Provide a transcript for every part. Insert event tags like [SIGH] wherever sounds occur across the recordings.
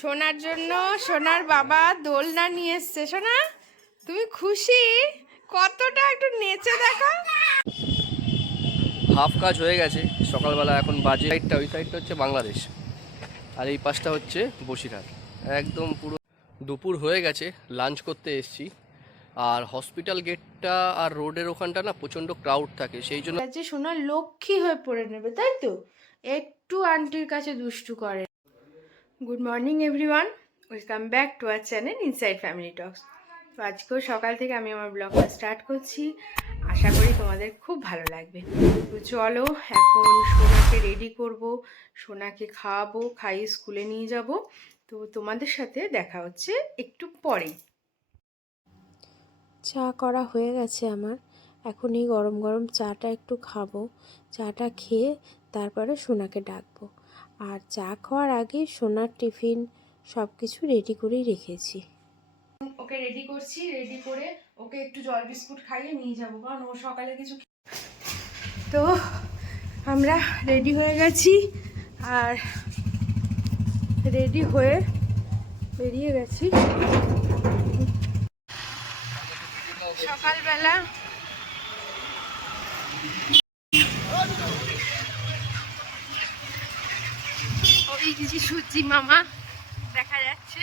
সোনার জন্য সোনার বাবা দোলনা নিয়ে এসছে। সোনা তুমি খুশি? কতটা একটু নেচে দেখা। হাফ কাজ হয়ে গেছে। সকালবেলা এখন বাজে। সাইডটা ওই সাইডটা হচ্ছে বাংলাদেশ। আর এই পাশটা হচ্ছে বসিরহাট। একদম পুরো দুপুর হয়ে গেছে লাঞ্চ করতে এসেছি। আর হসপিটাল গেটটা আর রোডের ওখানটা না প্রচণ্ড ক্রাউড থাকে সেই জন্য যে সোনা লক্ষ্মী হয়ে পড়ে নেবে তাই তো? একটু আন্টির কাছে দুষ্টু করে। Good morning everyone welcome back to our channel Inside Family Talks তো আজকেও সকাল থেকে আমি আমার ব্লগটা স্টার্ট করছি। আশা করি তোমাদের খুব ভালো লাগবে। তো চলো, এখন সোনাকে রেডি করব, সোনাকে খাওয়াবো, খাইয়ে স্কুলে নিয়ে যাব। তো তোমাদের সাথে দেখা হচ্ছে একটু পরেই। চা করা হয়ে গেছে আমার। এখন এই গরম গরম চাটা একটু খাব। চাটা খেয়ে তারপরে সোনাকে ডাকবো। আর চা খাওয়ার আগে সোনার টিফিন সব কিছু রেডি করেই রেখেছি। ওকে রেডি করছি রেডি করে ওকে একটু জল বিস্কুট খাইয়ে নিয়ে যাব কারণ ও সকালে কিছু তো আমরা রেডি হয়ে গেছি আর রেডি হয়ে বেরিয়ে গেছি। সকালবেলা যে সূর্যি মামা দেখা যাচ্ছে।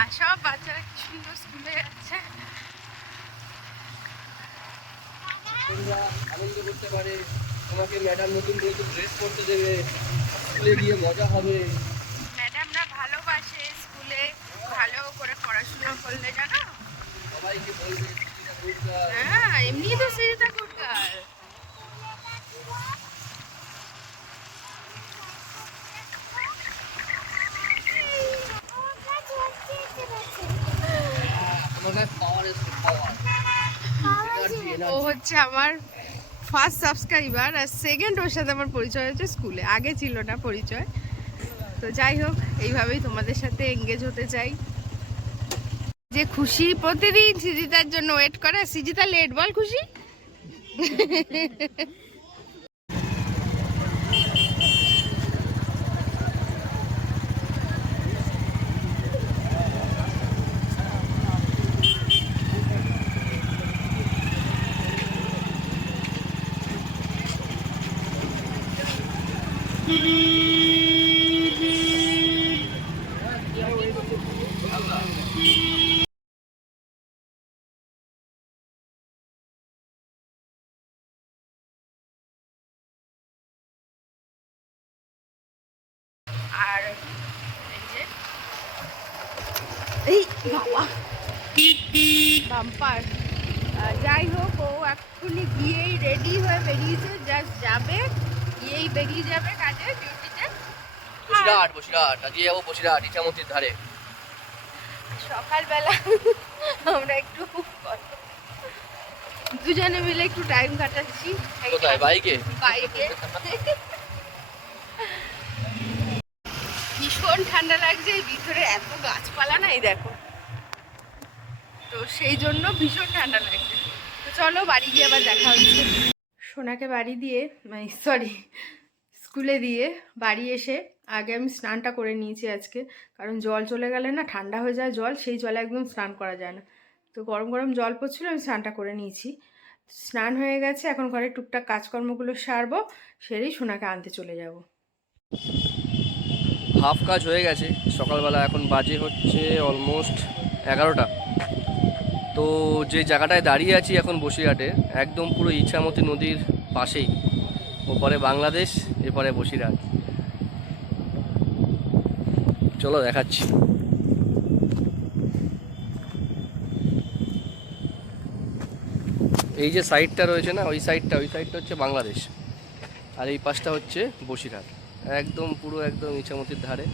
আর সব বাচ্চারা কি সুন্দর স্কুলে যাচ্ছে। আনন্দ করতে পারে। তোমাকে ম্যাডাম নতুন করে ড্রেস পরতে দেবে। স্কুলে গিয়ে মজা হবে। ম্যাডামরা ভালোবাসে স্কুলে ভালো করে পড়াশোনা করলে জানো? সবাইকে বলবে হ্যাঁ এমনি তো সেটা করকার তোমাকে পাওয়ার এসে পাওয়ার এনার্জি ও হচ্ছে আমার ফার্স্ট সাবস্ক্রাইবার আর সেকেন্ড ওর সাথে আমার পরিচয় হচ্ছে স্কুলে। আগে ছিল না পরিচয়। তো যাই হোক, এইভাবেই তোমাদের সাথে এঙ্গেজ হতে চাই। যে খুশি প্রতিদিন সিজিতার জন্য ওয়েট করে। সিজিতা লেট বল খুশি? আর এই বাবা বাম্পার। যাই হোক ও এক্ষুনি গিয়েই রেডি হয়ে বেরিয়েছে জাস্ট যাবে। গিয়েই বেরিয়ে যাবে কাজে ডিউটিতে বসিরহাট বসিরহাট আজকে যাব বসিরহাট ইচ্ছামতির ধারে। সকালবেলা আমরা একটু দুজনে মিলে একটু টাইম কাটাচ্ছি। কোথায় বাইকে? বাইকে। ভীষণ ঠান্ডা লাগছে এই ভিতরে এত গাছপালা নাই দেখো। তো সেই জন্য ভীষণ ঠান্ডা লাগছে। তো চলো বাড়ি গিয়ে আবার দেখা হচ্ছে। সোনাকে বাড়ি দিয়ে মানে সরি স্কুলে দিয়ে বাড়ি এসে আগে আমি স্নানটা করে নিয়েছি আজকে। কারণ জল চলে গেলে না ঠান্ডা হয়ে যায় জল, সেই জলে একদম স্নান করা যায় না। তো গরম গরম জল পড়ছিল, আমি স্নানটা করে নিয়েছি। স্নান হয়ে গেছে, এখন ঘরে টুকটাক কাজকর্মগুলো সারবো, সেরেই সোনাকে আনতে চলে যাব। হাফ কাজ হয়ে গেছে, সকালবেলা এখন বাজে হচ্ছে অলমোস্ট এগারোটা। তো যে জায়গাটায় দাঁড়িয়ে আছি এখন বসিরহাটে, একদম পুরো ইচ্ছামতি নদীর পাশেই। ওপারে বাংলাদেশ, এপারে বসিরহাট। চলো দেখাচ্ছি। এই যে সাইডটা রয়েছে না, ওই সাইডটা ওই সাইডটা হচ্ছে বাংলাদেশ। আর এই পাশটা হচ্ছে বসিরহাট। একদম পুরো একদম ইচ্ছামতির ধারে।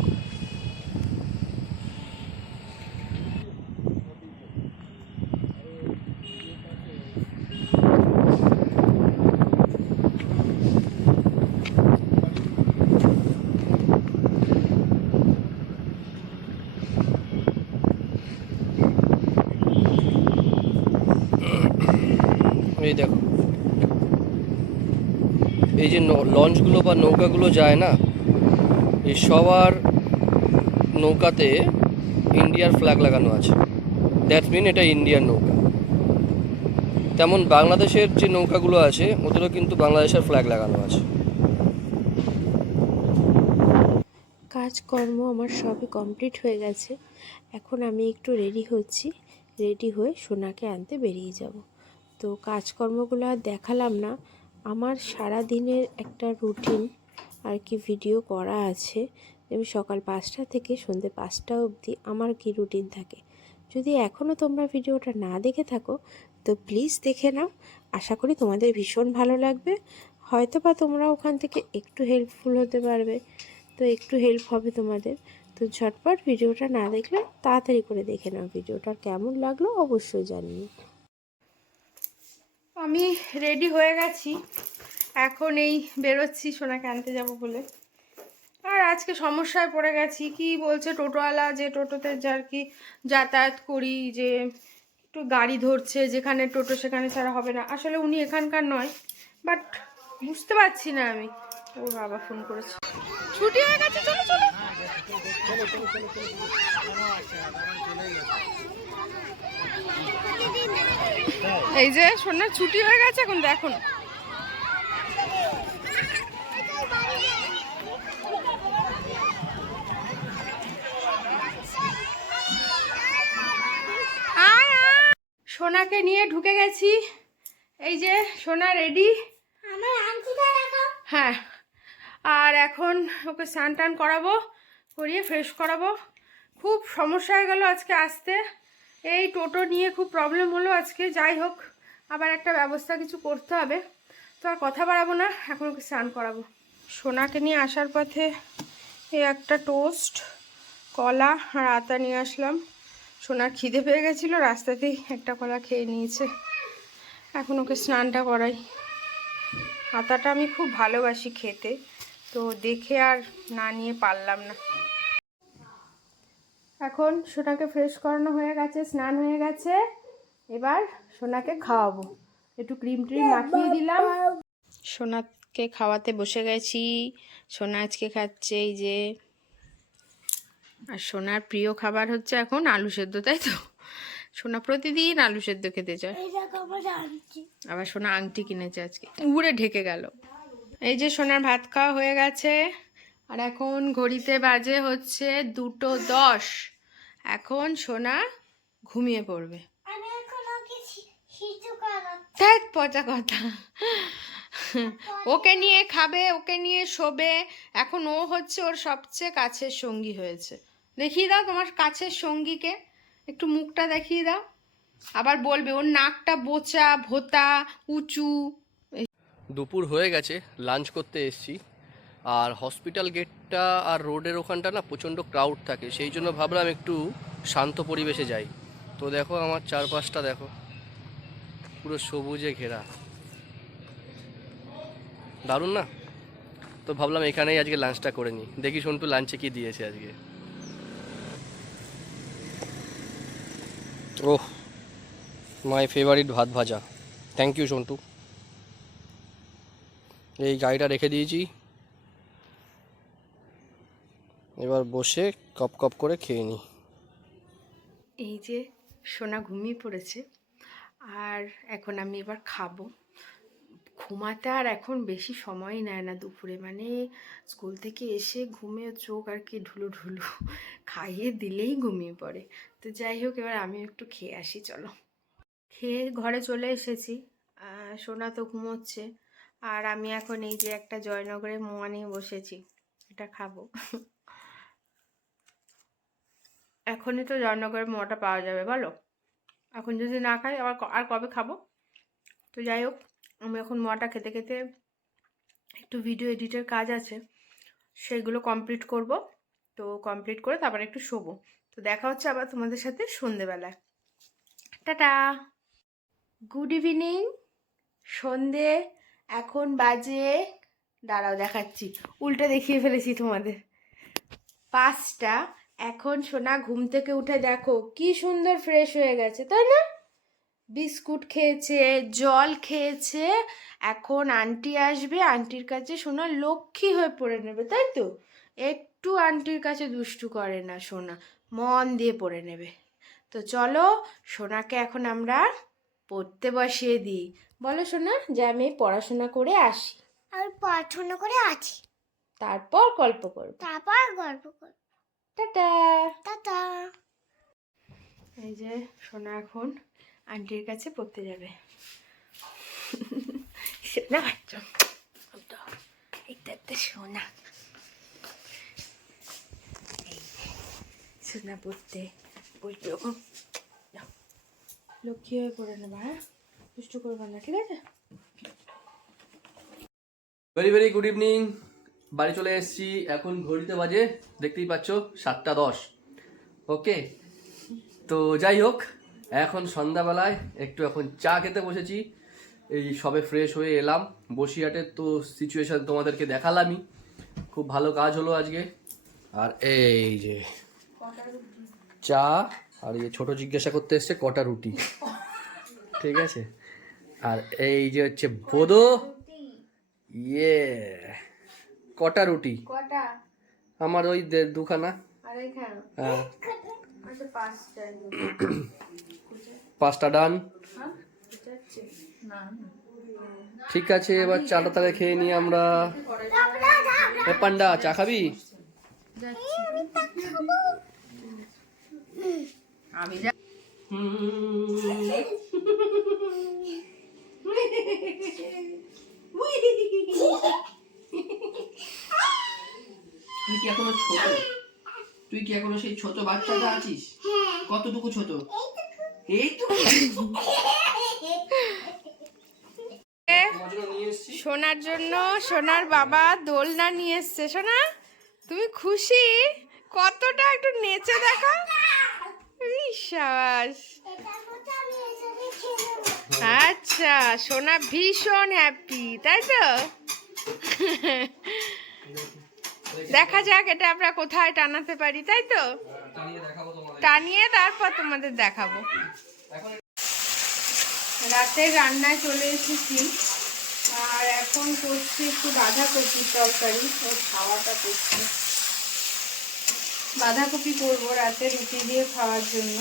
এই দেখো। এই যে লঞ্চগুলো বা নৌকাগুলো যায় না, এই সবার নৌকাতে ইন্ডিয়ার ফ্ল্যাগ লাগানো আছে। দ্যাট মিন এটা ইন্ডিয়ান নৌকা। তেমন বাংলাদেশের যে নৌকাগুলো আছে, ওদেরও কিন্তু বাংলাদেশের ফ্ল্যাগ লাগানো আছে। কাজকর্ম আমার সবই কমপ্লিট হয়ে গেছে। এখন আমি একটু রেডি হচ্ছি। রেডি হয়ে সোনাকে আনতে বেরিয়ে যাব। তো কাজকর্মগুলো আর দেখালাম না। আমার সারা দিনের একটা রুটিন আর কি ভিডিও করা আছে। আমি সকাল পাঁচটা থেকে সন্ধ্যে পাঁচটা অবধি আমার কি রুটিন থাকে। যদি এখনও তোমরা ভিডিওটা না দেখে থাকো, তো প্লিজ দেখে নাও। আশা করি তোমাদের ভীষণ ভালো লাগবে। হয়তো বা তোমরা ওখান থেকে একটু হেল্পফুল হতে পারবে। তো একটু হেল্প হবে তোমাদের। তো ঝটপট ভিডিওটা না দেখলে তাড়াতাড়ি করে দেখে নাও ভিডিওটা কেমন লাগল অবশ্যই জানিও। আমি রেডি হয়ে গেছি। এখন এই বেরোচ্ছি সোনাকে আনতে যাব বলে। আর আজকে সমস্যায় পড়ে গেছি। কি বলছে টোটোওয়ালা যে টোটোতে যার কি যাতায়াত করি, যে একটু গাড়ি ধরছে, যেখানে টোটো সেখানে ছাড়া হবে না। আসলে উনি এখানকার নয় বাট বুঝতে পারছি না আমি। ও বাবা ফোন করেছে। ছুটি হয়ে গেছে, চলো চলো। এই যে সোনার ছুটি হয়ে গেছে এখন দেখো। সোনাকে নিয়ে ঢুকে গেছি। এই যে সোনা রেডি হ্যাঁ। আর এখন ওকে স্নান টান করাবো করিয়ে ফ্রেশ করাবো। খুব সমস্যা হয়ে গেল আজকে আসতে। এই টোটো নিয়ে খুব প্রবলেম হলো আজকে, যাই হোক, আবার একটা ব্যবস্থা কিছু করতে হবে। তো আর কথা বাড়াবো না, এখন ওকে স্নান করাবো। সোনাকে নিয়ে আসার পথে এই একটা টোস্ট, কলা আর আতা নিয়ে আসলাম। সোনার খিদে পেয়ে গেছিল, রাস্তাতেই একটা কলা খেয়ে নিয়েছে। এখন ওকে স্নানটা করাই। আতাটা আমি খুব ভালোবাসি খেতে, তো দেখে আর না নিয়ে পারলাম না। এখন সোনাকে ফ্রেশ করানো হয়ে গেছে স্নান হয়ে গেছে। এবার সোনাকে খাওয়াবো। একটু ক্রিম ট্রিম মাখিয়ে দিলাম। সোনাকে খাওয়াতে বসে গেছি। সোনা আজকে খাচ্ছে এই যে আর সোনার প্রিয় খাবার হচ্ছে এখন আলু সেদ্ধ তাই তো? সোনা প্রতিদিন আলু সেদ্ধ খেতে চায় আবার সোনা আংটি কিনেছে আজকে। উড়ে ঢেকে গেল। এই যে সোনার ভাত খাওয়া হয়ে গেছে। আর এখন ঘড়িতে বাজে হচ্ছে দুটো দশ। এখন সোনা ঘুমিয়ে পড়বে। পচা কথা। ওকে নিয়ে খাবে ওকে নিয়ে শোবে। এখন ও হচ্ছে ওর সবচেয়ে কাছের সঙ্গী হয়েছে। দেখিয়ে দাও তোমার কাছের সঙ্গীকে। একটু মুখটা দেখিয়ে দাও। আবার বলবে ওর নাকটা বোচা ভোতা উঁচু। দুপুর হয়ে গেছে লাঞ্চ করতে এসেছি। আর হসপিটাল গেটটা আর রোডের ওখানটা না প্রচণ্ড ক্রাউড থাকে, সেই জন্য ভাবলাম একটু শান্ত পরিবেশে যাই। তো দেখো আমার চারপাশটা দেখো, পুরো সবুজে ঘেরা। দারুণ না? তো ভাবলাম এখানেই আজকে লাঞ্চটা করে নিই। দেখি সন্টু লাঞ্চে কি দিয়েছে আজকে। ওহ মাই ফেভারিট ভাত ভাজা। Thank you Santu. এই গাড়িটা রেখে দিয়েছি। এবার বসে কপ কপ করে খেয়ে নিই। এই যে সোনা ঘুমিয়ে পড়েছে, আর এখন আমি এবার খাব। ঘুমাতে আর এখন বেশি সময় নেয় না দুপুরে মানে স্কুল থেকে এসে ঘুমে চোখ আর কি ঢুলু ঢুলু, খাইয়ে দিলেই ঘুমিয়ে পড়ে। তো যাই হোক, এবার আমি একটু খেয়ে আসি, চলো। খেয়ে ঘরে চলে এসেছি সোনা তো ঘুমোচ্ছে, আর আমি এখন এই যে একটা জয়নগরে মোয়া নিয়ে বসেছি, এটা খাব। এখনই তো জয়নগরের মোয়াটা পাওয়া যাবে, বলো? এখন যদি না খাই, আবার আর কবে খাব? তো যাই হোক, আমি এখন মোয়াটা খেতে খেতে একটু ভিডিও এডিটের কাজ আছে সেগুলো কমপ্লিট করব। তো কমপ্লিট করে তারপর একটু শোবো। তো দেখা হচ্ছে আবার তোমাদের সাথে সন্ধেবেলায়। টাটা! গুড ইভিনিং সন্ধে, এখন বাজে, দাঁড়াও দেখাচ্ছি। উল্টে দেখিয়ে ফেলেছি তোমাদের। পাঁচটা এখন সোনা ঘুম থেকে উঠে দেখো কি সুন্দর ফ্রেশ হয়ে গেছে তাই না? বিস্কুট খেয়েছে জল খেয়েছে এখন আন্টি আসবে আন্টির কাছে সোনা লক্ষ্মী হয়ে পড়ে নেবে তাই তো? একটু আন্টির কাছে দুষ্টু করে না সোনা মন দিয়ে পড়ে নেবে। তো চলো সোনাকে এখন আমরা পড়তে বসিয়ে দিই। বলো সোনা যে আমি পড়াশোনা করে আসি। আমি পড়াশোনা করে আছি। তারপর গল্প করব। তারপর গল্প কর টাটা। টাটা। এই যে সোনা এখন আন্টির কাছে পড়তে যাবে। সোনা বাচ্চা। এটা একটা সোনা। সোনা পড়তে ওরকম লক্ষ্মী হয়ে পড়ে নেবা হ্যাঁ? দুষ্টু করবে না ঠিক আছে? ভেরি ভেরি গুড ইভিনিং বাড়ি চলে এসেছি, এখন ঘড়িতে বাজে, দেখতেই পাচ্ছ, সাতটা দশ। ওকে তো যাই হোক, এখন সন্ধ্যাবেলায় একটু এখন চা খেতে বসেছি, এই সবে ফ্রেশ হয়ে এলাম। বসিরহাটের তো সিচুয়েশান তোমাদেরকে দেখালামই। খুব ভালো কাজ হলো আজকে। আর এই যে চা, আর এই ছোট জিজ্ঞাসা করতে এসছে, কটা রুটি? ঠিক আছে? আর এই যে হচ্ছে বোদো ইয়ে কটা রুটি? কটা? আমার ওই দে- দুখানা। হ্যাঁ। আচ্ছা পাঁচটা ডান। ঠিক আছে এবার চাটা তালে খেয়ে নিই আমরা। এ পান্ডা চা খাবি? আমি যা [LAUGHS] তুই কি এখনও ছোট? তুই কি এখনও সেই ছোট বাচ্চাটা আছিস? কতটুকু ছোট? সোনার জন্য সোনার বাবা দোলনা নিয়ে এসছে। সোনা, তুমি খুশি? কতটা একটু নেচে দেখা। আচ্ছা সোনা ভীষণ হ্যাপি তাই তো? দেখা যাক এটা আমরা কোথায় টানাতে পারি তাই তো? টানিয়ে তারপর তোমাদের দেখাবো। রাতে রান্নায় চলে এসেছি আর এখন করছি একটু বাঁধাকপির তরকারি ওর খাওয়াটা করছি। বাঁধাকপি করব রাতে রুটি দিয়ে খাওয়ার জন্য।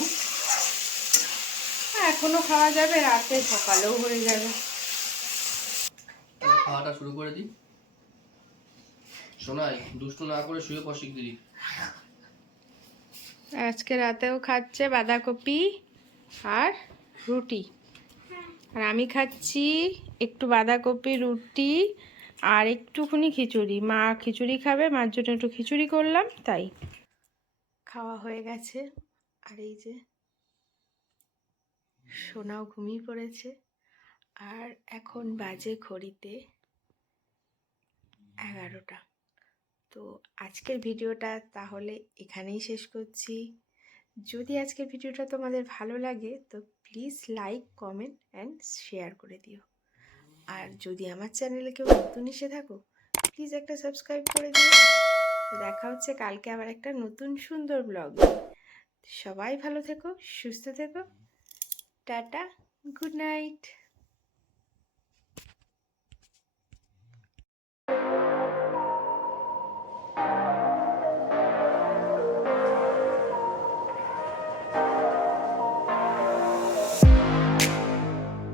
হ্যাঁ, এখনও খাওয়া যাবে রাতে সকালেও হয়ে যাবে। খাওয়াটা শুরু করে দিই। শোনাই দুষ্টু না করে শুয়ে আজকে রাতেও খাচ্ছে বাঁধাকপি আর রুটি। আর আমি খাচ্ছি একটু বাঁধাকপি, রুটি আর একটুখানি খিচুড়ি। মা খিচুড়ি খাবে, মার জন্য একটু খিচুড়ি করলাম, তাই। খাওয়া হয়ে গেছে। আর এই যে সোনাও ঘুমিয়ে পড়েছে। আর এখন বাজে ঘড়িতে এগারোটা। তো আজকের ভিডিওটা তাহলে এখানেই শেষ করছি। যদি আজকের ভিডিওটা তোমাদের ভালো লাগে, তো please like comment and share করে দিও। আর যদি আমার চ্যানেলে কেউ নতুন এসে থাকো প্লিজ একটা সাবস্ক্রাইব করে দিও। দেখা হচ্ছে কালকে আবার একটা নতুন সুন্দর ব্লগ সবাই ভালো থেকো, সুস্থ থেকো। Tata good night